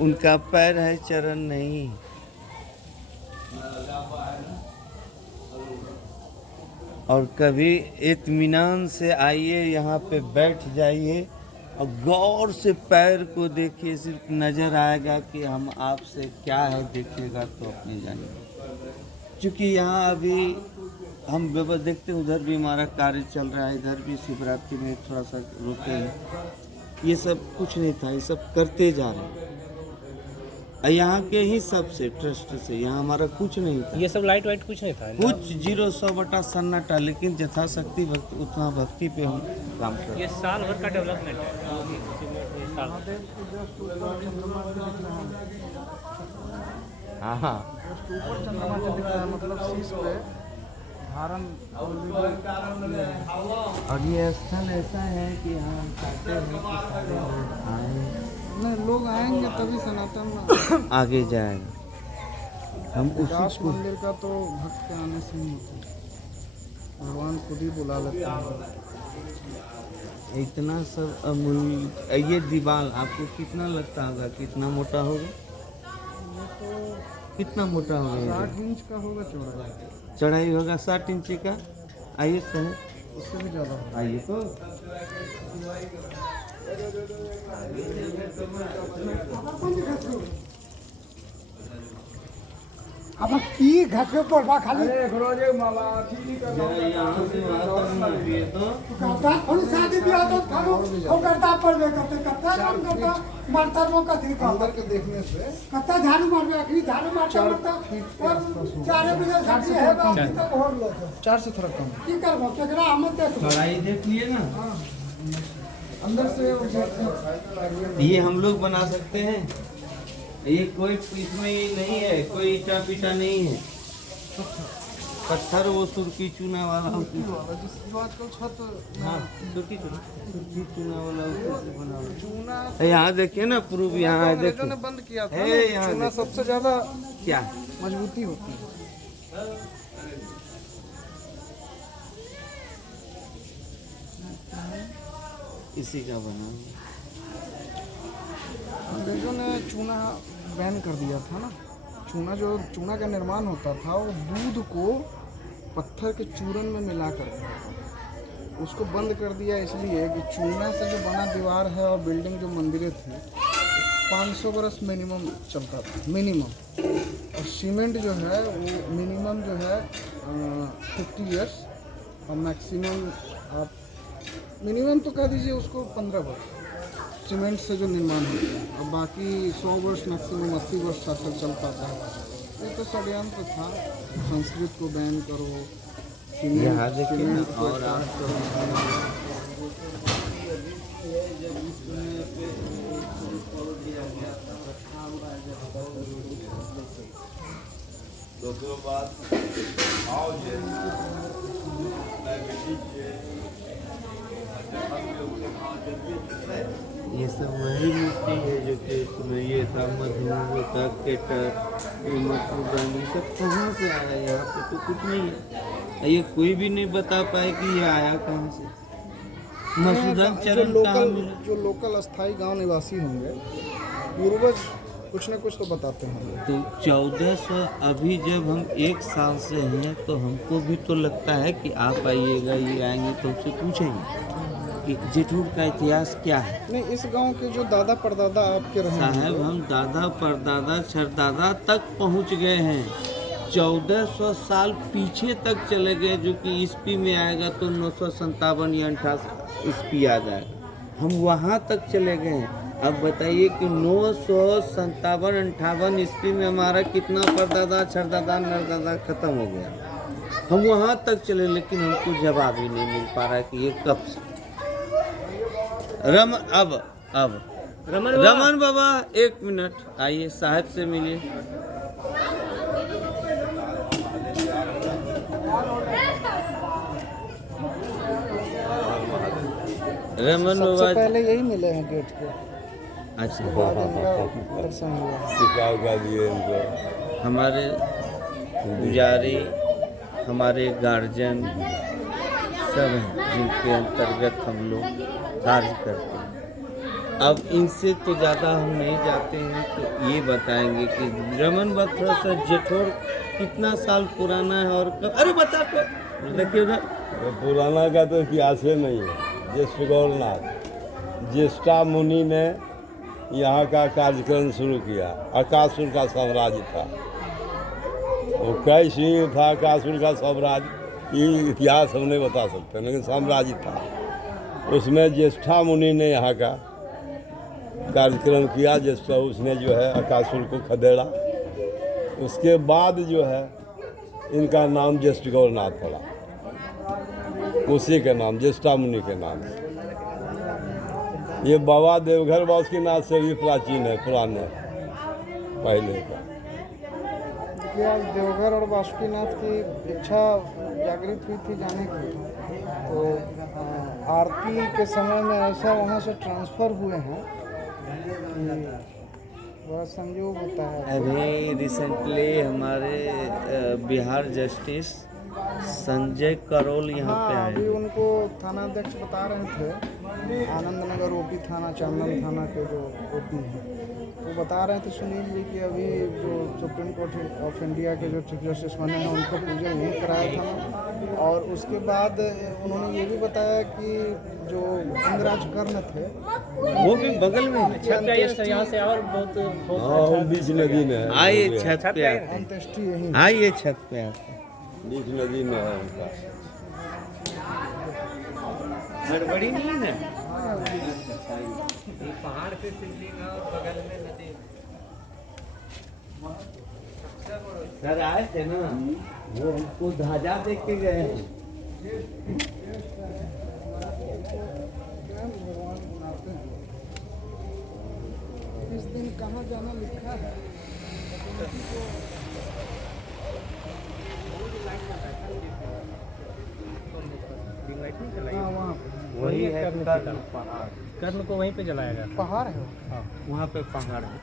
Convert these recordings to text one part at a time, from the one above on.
उनका पैर है, चरण नहीं। और कभी इत्मीनान से आइए, यहाँ पे बैठ जाइए और गौर से पैर को देखिए, सिर्फ नज़र आएगा कि हम आपसे क्या है, देखिएगा तो अपने जानिए। क्योंकि यहाँ अभी हम व्यवस्था देखते हैं, उधर भी हमारा कार्य चल रहा है, इधर भी शिवरात्रि में थोड़ा सा रुके हैं। ये सब कुछ नहीं था, ये सब करते जा रहे हैं यहाँ के ही सबसे ट्रस्ट से। यहाँ हमारा कुछ नहीं था, ये सब लाइट वाइट कुछ नहीं था, कुछ 0-100 सन्नाटा, लेकिन यथाशक्ति उतना भक्ति पे हम काम कर रहे हैं। ये साल भर का डेवलपमेंट है ये साल। हाँ हाँ, ऊपर चंद्रमा जो दिख रहा है, मतलब शीश पे धारण। और ये स्थल ऐसा है कि यहाँ हम चाहते हैं कि सारे लोग आएं, नहीं लोग आएंगे तभी सनातन आगे जाएगा। हम दास उसी को मंदिर का तो भक्त के आने से नहीं होता, भगवान खुद ही बुला लेते हैं। इतना सब अमूल्य। ये दीवार आपको कितना लगता होगा, कितना मोटा होगा, ये तो कितना मोटा होगा? 60 इंच का होगा चौड़ाई, चढ़ाई होगा 60 इंची का। आइए सर, उससे भी ज़्यादा होगा। आइए तो अब की घाटे पर बा खाली यहाँ से वहाँ तक ना दिए तो करता थोड़ी शादी ब्याह तो खानो हो करता पर बे करते करता काम करता मरता वो कथी का अंदर के देखने से कत्ता झाड़ू मारबे अखनी झाड़ू मारता मरता 4 बजे सब्जी है बा तक हो लो 4 से थोड़ा कम। की करबो केकरा हम देख चढ़ाई देख लिए ना। अंदर से ये हम लोग बना सकते हैं, ये कोई इसमें ये नहीं है, कोई ईटा पीटा नहीं है, पत्थर वो सुर्खी चूना वाला जो आजकल छत हाँ, सुर्खी चूना वाला ऊपर से बना हुआ। चूना यहाँ देखिए ना, प्रूफ यहाँ है, अंग्रेजों ने देखिए बंद किया था है ना, यहाँ चूना देखो। सबसे ज्यादा क्या मजबूती होती है। इसी का बना हुआ। अंग्रेजों ने चूना बैन कर दिया था ना। चूना का निर्माण होता था वो दूध को पत्थर के चूरन में मिला कर देता था। उसको बंद कर दिया इसलिए कि चूना से जो बना दीवार है और बिल्डिंग जो मंदिरें थी 500 बरस मिनिमम चलता था, मिनिमम। और सीमेंट जो है वो मिनिमम जो है 50 इयर्स और मैक्सिमम आप मिनिमम तो कह दीजिए उसको 15 वर्ष सीमेंट से जो निर्माण होता है, और बाकी 100 वर्ष मैक्सिमम 80 वर्ष तक चल पाता है। ये तो षड्यंत्र था, संस्कृत को बैन करो, यहाँ देखिए ना, सीमेंट को और आप स्टार्ट करो। ये सब वही मूर्ति है जो कि इसमें ये था, मधु था, केटर, ये मसूरदान, ये सब कहाँ से आया? यहाँ पे तो कुछ नहीं है, ये कोई भी नहीं बता पाए कि ये आया कहाँ से। मसूरदान चरण कहाँ मिला? जो लोकल अस्थाई गांव निवासी होंगे पूर्वज कुछ न कुछ तो बताते हैं। तो 1400 अभी जब हम 1 साल से हैं तो हमको भी तो लगता है कि आप आइएगा, ये आएंगे तो हमसे पूछेंगे कि जेठूर का इतिहास क्या है। नहीं, इस गांव के जो दादा परदादा आपके रहे हैं, साहब हम दादा परदादा छरदादा तक पहुंच गए हैं, 1400 साल पीछे तक चले गए, जो कि ईस्वी में आएगा तो 957 या 88 ईस्वी आ जाएगा। हम वहाँ तक चले गए हैं। अब बताइए कि 957-58 ईस्वी में हमारा कितना परदादा छरदादा नरदादा खत्म हो गया। हम वहाँ तक चले, लेकिन हमको जवाब ही नहीं मिल पा रहा है कि ये कब से। रमन बाबा 1 मिनट आइए, साहब से मिलिए। रमन सबसे बाबा पहले यही मिले हैं गेट पे। अच्छा, दर्शन हुआ। हमारे पुजारी, हमारे गार्जियन सब हैं जिनके अंतर्गत हम लोग कार्य करते हैं। अब इनसे तो ज़्यादा हम नहीं जाते हैं, तो ये बताएंगे कि रमन बात थोड़ा सा जेठोर कितना साल पुराना है और कब, अरे बता तो देखिए उधर। पुराना का तो इतिहास ही नहीं है। ज्येष्ठ गौरनाथ ज्येष्ठा मुनि ने यहाँ का कार्यक्रम शुरू किया। अकासुर का साम्राज्य था, वो कई सिंह था अकासुर का साम्राज्य, ये इतिहास हम नहीं बता सकते, लेकिन साम्राज्य था। उसमें ज्येष्ठा मुनि ने यहाँ का कार्यक्रम किया, जिसका उसने जो है अकासुर को खदेड़ा। उसके बाद जो है इनका नाम ज्येष्ठ गौरनाथ पड़ा, उसी के नाम ज्येष्ठा मुनि के नाम से। ये बाबा देवघर बासुकीनाथ से भी प्राचीन है, पुराने पहले का। देखिए आज देवघर और बासुकीनाथ की इच्छा जागृत हुई थी जाने की, तो आरती के समय में ऐसा वहाँ से ट्रांसफ़र हुए हैं कि बड़ा संयोग होता है। अभी रिसेंटली हमारे बिहार जस्टिस संजय करोल यहाँ पे हाँ, आए अभी थे। उनको थाना अध्यक्ष बता रहे थे, आनंद नगर ओपी थाना, चांदन थाना के जो ओपी हैं, वो बता रहे थे सुनील जी कि अभी जो सुप्रीम कोर्ट ऑफ इंडिया के जो चीफ जस्टिस बने हैं उनको पूजन नहीं कराया था। और उसके बाद उन्होंने ये भी बताया कि जो इंद्राज कर्ण थे वो भी बगल में है। छत पे आइए सर, यहाँ से और बहुत हाँ, और बीच नदी में है। आइए छत पे आते हैं, अंत्येष्टि यही आइए छत पे आते हैं। बीच नदी में है उनका। गड़बड़ी नहीं है ना? पहाड़ से शिवलिंग और बगल में नदी। सर आए थे ना, वो हमको ध्वजा देख के गए हैं। भगवान बनाते हैं। इस दिन कहाँ जाना लिखा है? हाँ, वहाँ पे वही है कर्ण कर्ण पहाड़, कर्ण को वहीं पे जलाया गया। पहाड़ है वो। हाँ, वहाँ पे पहाड़ है।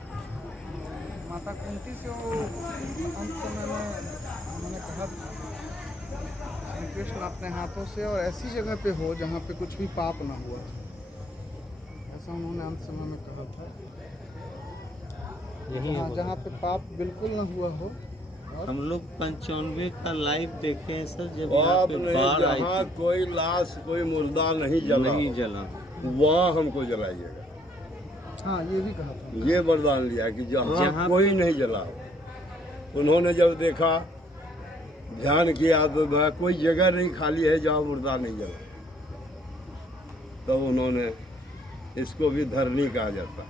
माता कुंती से वो अंत समय में उन्होंने कहा श्री कृष्ण अपने हाथों से और ऐसी जगह पे हो जहाँ पे कुछ भी पाप ना हुआ, ऐसा उन्होंने अंत समय में कहा था। यही है वो। जहाँ पे पाप बिल्कुल ना हुआ हो। हम लोग 95 का लाइव देखे हैं सर, जब यहाँ बाप पे नहीं, बाढ़ आई जहाँ थी, कोई लाश कोई मुर्दा नहीं जला नहीं जला। वहाँ हमको जलाइएगा। हाँ, ये भी कहा था। ये वरदान लिया कि जहाँ जहाँ कोई नहीं जला हो। उन्होंने जब देखा, ध्यान किया, तो वह कोई जगह नहीं खाली है जहाँ मुर्दा नहीं जला, तब उन्होंने इसको भी धरनी कहा जाता है।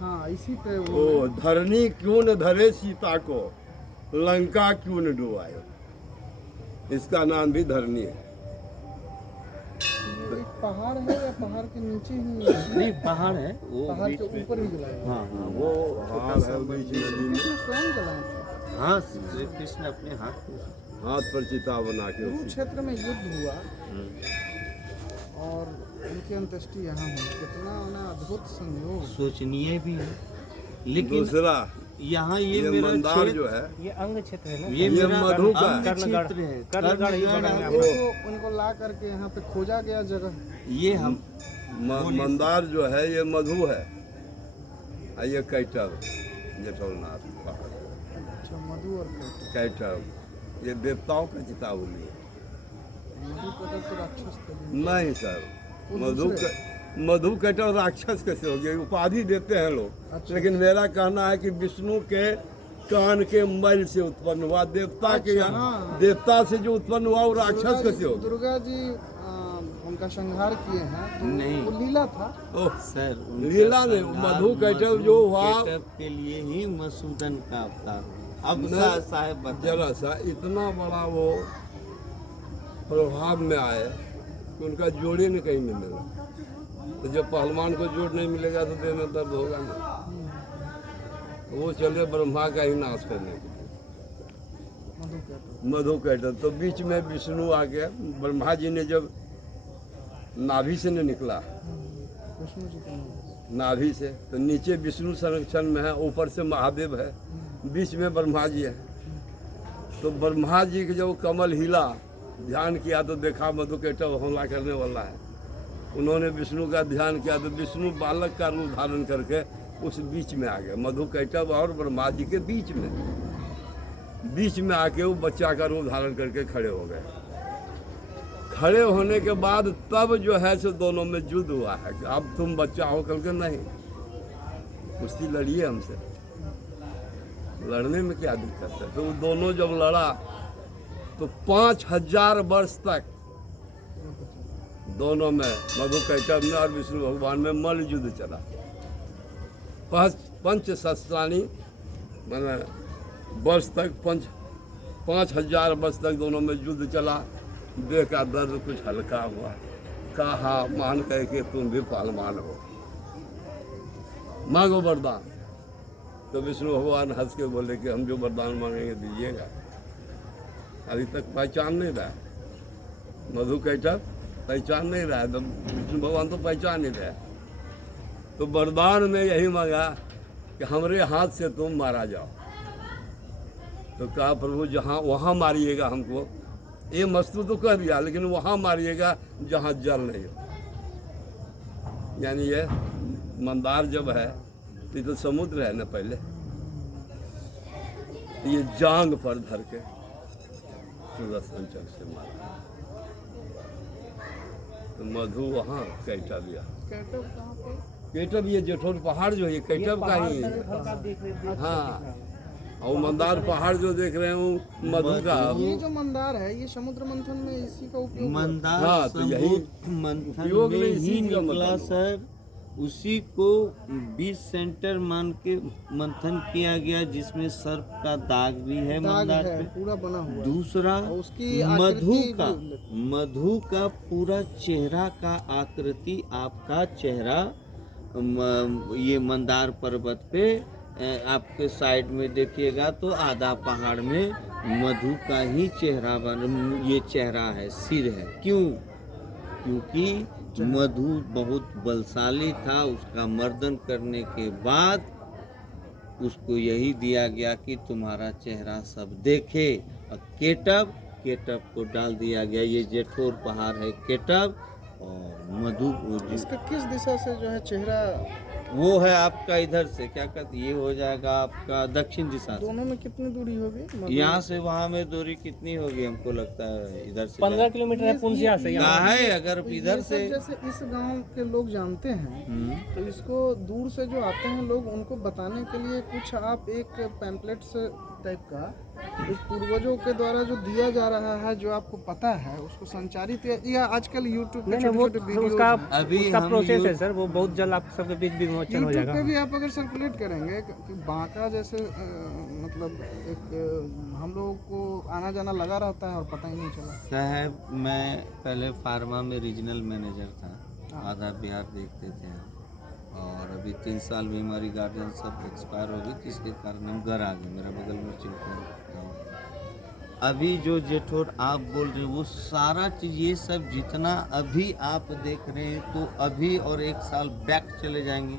हाँ, इसी पे ओ धरनी क्यों न धरे सीता को, लंका क्यों न डुबाए, इसका नाम भी धरनी है। एक पहाड़ है या पहाड़ के नीचे ही नहीं पहाड़ है वो पहाड़ बीच के में। ऊपर ही जलाया? हाँ हाँ वो हाँ है बीच नदी में, कृष्ण स्वयं जलाए थे। हाँ श्री कृष्ण अपने हाथ में। हाथ पर चिता बना के उसी। कुरुक्षेत्र में युद्ध हुआ और उनकी अंत्येष्टि यहाँ हुई। कितना ना अद्भुत संयोग। सोचनीय भी है, लेकिन दूसरा यहाँ ये ये मेरा मंदार क्षेत्र, जो है, ये अंग क्षेत्र है ना। ये ये मेरा मधु का अंग क्षेत्र है। कर्णगढ़ ही बगल में कर्णगढ़ उनको उनको ला करके यहाँ पे खोजा गया जगह। ये हम मंदार जो है ये मधु है, और ये कैटर जेठौलनाथ पहाड़, अच्छा, मधु और कैटर ये देवताओं का चितावली है। मधु कटक तो राक्षस थे। नहीं सर, वो मधु दूसरे? मधु कैटर राक्षस कैसे हो गया, उपाधि देते हैं लोग। अच्छा। लेकिन मेरा कहना है कि विष्णु के कान के मैल से उत्पन्न हुआ, देवता के अच्छा, हाँ। देवता से जो उत्पन्न हुआ वो राक्षस कैसे हो गया? दुर्गा जी उनका संहार किए हैं तो नहीं। वो लीला था। ओह, सर उनका लीला नहीं, संहार मधु कैटव जो हुआ, कैटव के लिए ही मसूदन का अवतार हुआ। अब नहीं, साहब बता जरा सा इतना बड़ा वो प्रभाव में आए कि उनका जोड़े नहीं कहीं नहीं मिला। तो जब पहलवान को जोड़ नहीं मिलेगा तो देह में दर्द होगा ना। तो वो चले ब्रह्मा का ही नाश करने के लिए, मधु कहते मधु कैटव। तो बीच में विष्णु आ गया। ब्रह्मा जी ने जब नाभि से नहीं निकला, विष्णु जी का नाम। नाभि से, तो नीचे विष्णु संरक्षण में है, ऊपर से महादेव है, बीच में ब्रह्मा जी है। तो ब्रह्मा जी के जब कमल हिला, ध्यान किया तो देखा मधु कैटव हमला करने वाला है। उन्होंने विष्णु का ध्यान किया तो विष्णु बालक का रूप धारण करके उस बीच में आ गए, मधु कैटभ और ब्रह्मा जी के बीच में आके वो बच्चा का रूप धारण करके खड़े हो गए। खड़े होने के बाद तब जो है सो दोनों में युद्ध हुआ है कि अब तुम बच्चा हो कल के नहीं, कुश्ती लड़िए हमसे, लड़ने में क्या दिक्कत है। तो वो दोनों जब लड़ा तो 5000 वर्ष तक दोनों में मधु कैटभ में और विष्णु भगवान में मल्ल युद्ध चला। पंच सहस्त्राणी मैंने वर्ष तक 5000 वर्ष तक दोनों में युद्ध चला। देह का दर्द कुछ हल्का हुआ, कहा मान कह के तुम भी पहलवान हो, मांगो वरदान। तो विष्णु भगवान हंस के बोले कि हम जो वरदान मांगेंगे दीजिएगा। अभी तक पहचान नहीं रहा मधु कैटभ, पहचान नहीं रहा है, तो विष्णु भगवान तो पहचान नहीं रहे। तो वरदान में यही मांगा कि हमारे हाथ से तुम मारा जाओ। तो कहा प्रभु जहाँ वहाँ मारिएगा हमको, ये मस्तू तो कह दिया लेकिन वहाँ मारिएगा जहाँ जल नहीं हो। यानी ये मंदार जब है तो ये तो समुद्र है ना, पहले तो ये जांग पर धर के सुदर्शन चक्र से मारा। तो मधु वहाँ कैटभ दिया। कैटभ ये जेठौर पहाड़ जो है कैटभ का ही है। हाँ, और मंदार पहाड़ जो देख रहे हैं वो मधु का। ये जो मंदार है ये समुद्र मंथन में इसी का उपयोग मंदार हाँ, तो यही मंथन उपयोग में में इसी ही का निकला मतलब सर। उसी को 20 सेंटर मान के मंथन किया गया, जिसमें सर्प का दाग भी है दाग मंदार है, पे। पूरा बना हुआ है। दूसरा और उसकी मधु का पूरा चेहरा का आकृति आपका चेहरा ये मंदार पर्वत पे आपके साइड में देखिएगा तो आधा पहाड़ में मधु का ही चेहरा ये चेहरा है, सिर है। क्यों? क्योंकि मधु बहुत बलशाली था। उसका मर्दन करने के बाद उसको यही दिया गया कि तुम्हारा चेहरा सब देखे। और केटभ को डाल दिया गया। ये जेठौर पहाड़ है केटभ, और मधु इसका किस दिशा से जो है चेहरा, वो है आपका इधर से क्या कहते, ये हो जाएगा आपका दक्षिण दिशा से। दोनों में कितनी दूरी होगी? यहाँ से वहाँ में दूरी कितनी होगी? हमको लगता है इधर से 15 किलोमीटर है पुंसिया से। यहाँ है। अगर इधर से जैसे इस गांव के लोग जानते हैं तो इसको दूर से जो आते हैं लोग, उनको बताने के लिए कुछ आप एक पैम्पलेट से टाइप का उस पूर्वजों के द्वारा जो दिया जा रहा है, जो आपको पता है, उसको संचारित या आजकल यूट्यूब पे छोटे-छोटे वीडियोस उसका अभी उसका हम प्रोसेस है सर, वो बहुत जल्द आप सबके बीच विमोचन हो यूट्यूब जाएगा। पे भी आप अगर सर्कुलेट करेंगे कि बांका जैसे मतलब एक हम लोगों को आना जाना लगा रहता है और पता ही नहीं चला। साहब, मैं पहले फार्मा में रीजनल मैनेजर था, आधा बिहार देखते थे हम। और अभी 3 साल में हमारी गार्जियन सब एक्सपायर हो गई, जिसके कारण हम घर आ गए। मेरा बगल में चिल्कोर। अभी जो जेठौर आप बोल रहे हैं वो सारा चीज़, ये सब जितना अभी आप देख रहे हैं, तो अभी और 1 साल बैक चले जाएंगे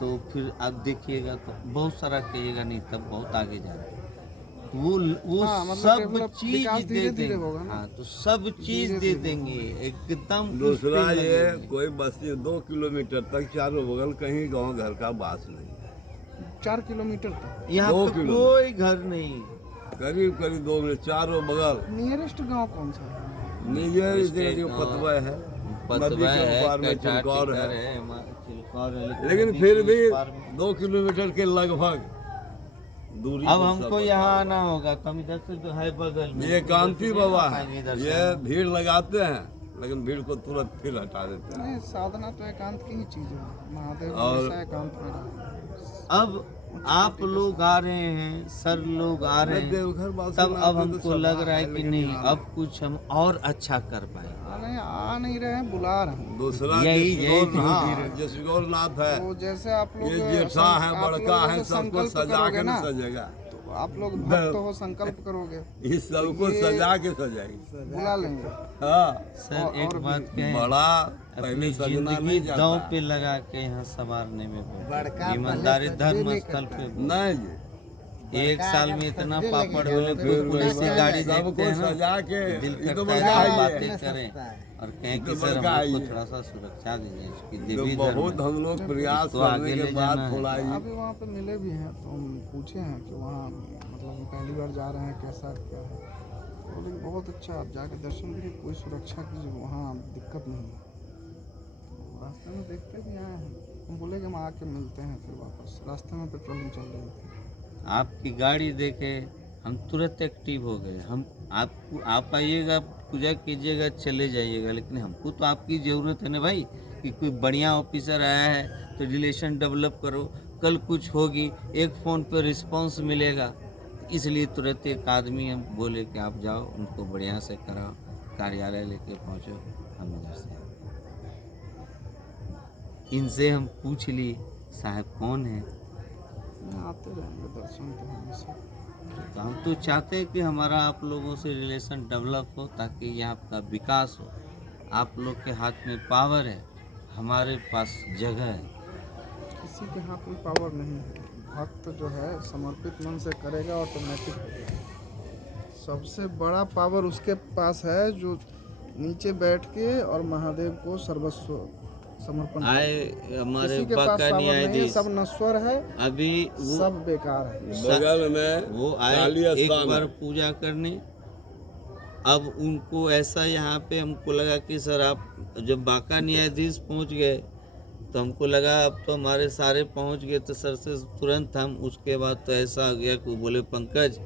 तो फिर आप देखिएगा तो बहुत सारा कहिएगा नहीं, तब बहुत आगे जा रहा है। वो मतलब सब चीज विकास दे धीरे-धीरे देंगे। होगा ना। हाँ, तो सब चीज दे देंगे एकदम। दूसरा उस पे ये लगेंगे। कोई बस्ती 2 किलोमीटर तक चारों बगल कहीं गांव घर का बास नहीं। 4 किलोमीटर तक यहाँ 2 पे किलोमीटर। कोई घर नहीं। करीब 2 में चारों बगल। नियरेस्ट गांव कौन सा है? नियर इसके जो गाँव- पतवा है, नदी पतवा के है, ऊपर में कटार चिल्कौर टिकर है। चिल्कौर है, लेकिन नदी फिर के भी उस पार में- 2 किलोमीटर के लगभग दूरी अब पर हमको सब यहाँ आना होगा, तो हम इधर से जो है बगल में, ये कांति बाबा है, इधर से ये भीड़ लगाते हैं लेकिन भीड़ को तुरंत फिर हटा देते हैं। नहीं, साधना तो एकांत की ही चीज है। महादेव और- हमेशा एकांत में रहे। अब आप लोग आ रहे हैं, सर लोग आ रहे हैं, देवघर वासी तब में अब आते तो हमको सब लग रहा है आए, कि लेकिन नहीं, यहाँ अब कुछ हम और अच्छा कर पाएंगे। आ नहीं रहे हैं, बुला रहे हैं। दूसरा यही- जस गौरनाथ है, तो जैसे आप लोग ये जेठा है, आप बड़का लोग है, जैसे सबको संकल्प सजा करोगे के ना, न सजेगा। तो आप लोग भक्त हो, संकल्प करोगे, इस सबको ये- सजा के सजाएगी। बुला लेंगे। हाँ, सर एक बात कहें, बड़ा अपनी पहले सजना जिंदगी नहीं दांव जाता। पे लगा के यहाँ संवारने में ईमानदारी धर्म स्थल पे नहीं जी, एक साल में इतना पापड़ मिले, पुलिस से गाड़ी देखते सबको हैं ना, सजा के दिल ये तो करता है कि बड़का बातें है करें और कहें कि तो सर बड़का हमको है। थोड़ा सा सुरक्षा दीजिए, इसकी तो देवी धर्म बहुत है। हम लोग प्रयास इसको करने आगे के ले बाद जाना है। थोड़ा ही अभी वहाँ पे मिले भी हैं तो हम पूछे हैं कि वहाँ मतलब हम पहली बार जा रहे हैं, कैसा क्या है। बोले कि बहुत अच्छा, आप जाके दर्शन करिए, कोई सुरक्षा की वहाँ दिक्कत नहीं है। तो रास्ते में देखते भी आए हैं, हम बोले कि हम आके मिलते हैं फिर वापस। रास्ते में पेट्रोलिंग चल रही थी। आपकी गाड़ी देखे हम तुरंत एक्टिव हो गए। हम आपको आप आइएगा, पूजा कीजिएगा, चले जाइएगा, लेकिन हमको तो आपकी ज़रूरत है ना भाई, कि कोई बढ़िया ऑफिसर आया है तो रिलेशन डेवलप करो, कल कुछ होगी एक फ़ोन पे रिस्पांस मिलेगा। इसलिए तुरंत एक आदमी हम बोले कि आप जाओ, उनको बढ़िया से कराओ, कार्यालय लेके पहुँचो, हम इधर से आए। इनसे हम पूछ लिए साहब कौन है, आते रहेंगे दर्शन तो हमेशा। तो हम तो चाहते हैं कि हमारा आप लोगों से रिलेशन डेवलप हो, ताकि यहाँ का विकास हो। आप लोग के हाथ में पावर है, हमारे पास जगह है। किसी के हाथ में पावर नहीं है। भक्त जो है समर्पित मन से करेगा, ऑटोमेटिक होगा। सबसे बड़ा पावर उसके पास है जो नीचे बैठ के और महादेव को सर्वस्व समर्पण आए हमारे किसी के पास बाका पावर नहीं है, न्यायाधीश सब नश्वर है, अभी वो सब बेकार है। बगल में वो आए काली एक स्थान बार है। पूजा करने। अब उनको ऐसा यहाँ पे हमको लगा कि सर आप जब बाका न्यायाधीश पहुँच गए तो हमको लगा अब तो हमारे सारे पहुँच गए, तो सर से तुरंत हम उसके बाद तो ऐसा हो गया कि वो बोले पंकज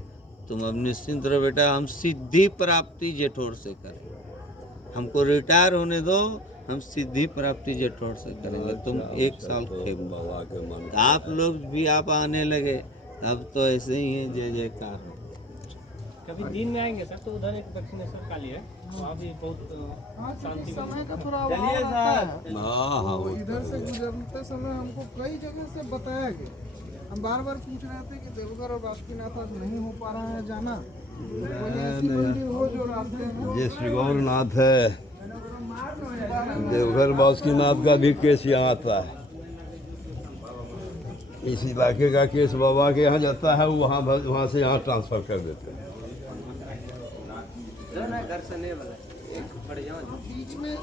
तुम अब निश्चिंत रहो बेटा, हम सिद्धि प्राप्ति जेठौर से करें, हमको रिटायर होने दो, हम सिद्धि प्राप्ति जेठौर से करेंगे, तुम एक साल खेलो। बाबा के मन आप लोग भी आप आने लगे, अब तो ऐसे ही है, जय जयकार हो। कभी दिन में आएंगे सर तो उधर एक दक्षिणेश्वर काली है, वहाँ भी बहुत शांति समय का थोड़ा अभाव रहता है। हाँ हाँ तो इधर से गुजरते समय हमको कई जगह से बताया गया। हम बार बार पूछ रहे थे कि देवघर और बासुकीनाथ आज नहीं हो पा रहा है जाना, कोई ऐसी मंदिर हो जो रास्ते में। ये श्री गौरनाथ है, देवघर बासुकीनाथ का भी केस यहाँ आता है। इस इलाके का केस बाबा के यहाँ जाता है, वहाँ से यहाँ ट्रांसफर कर देते हैं। बीच में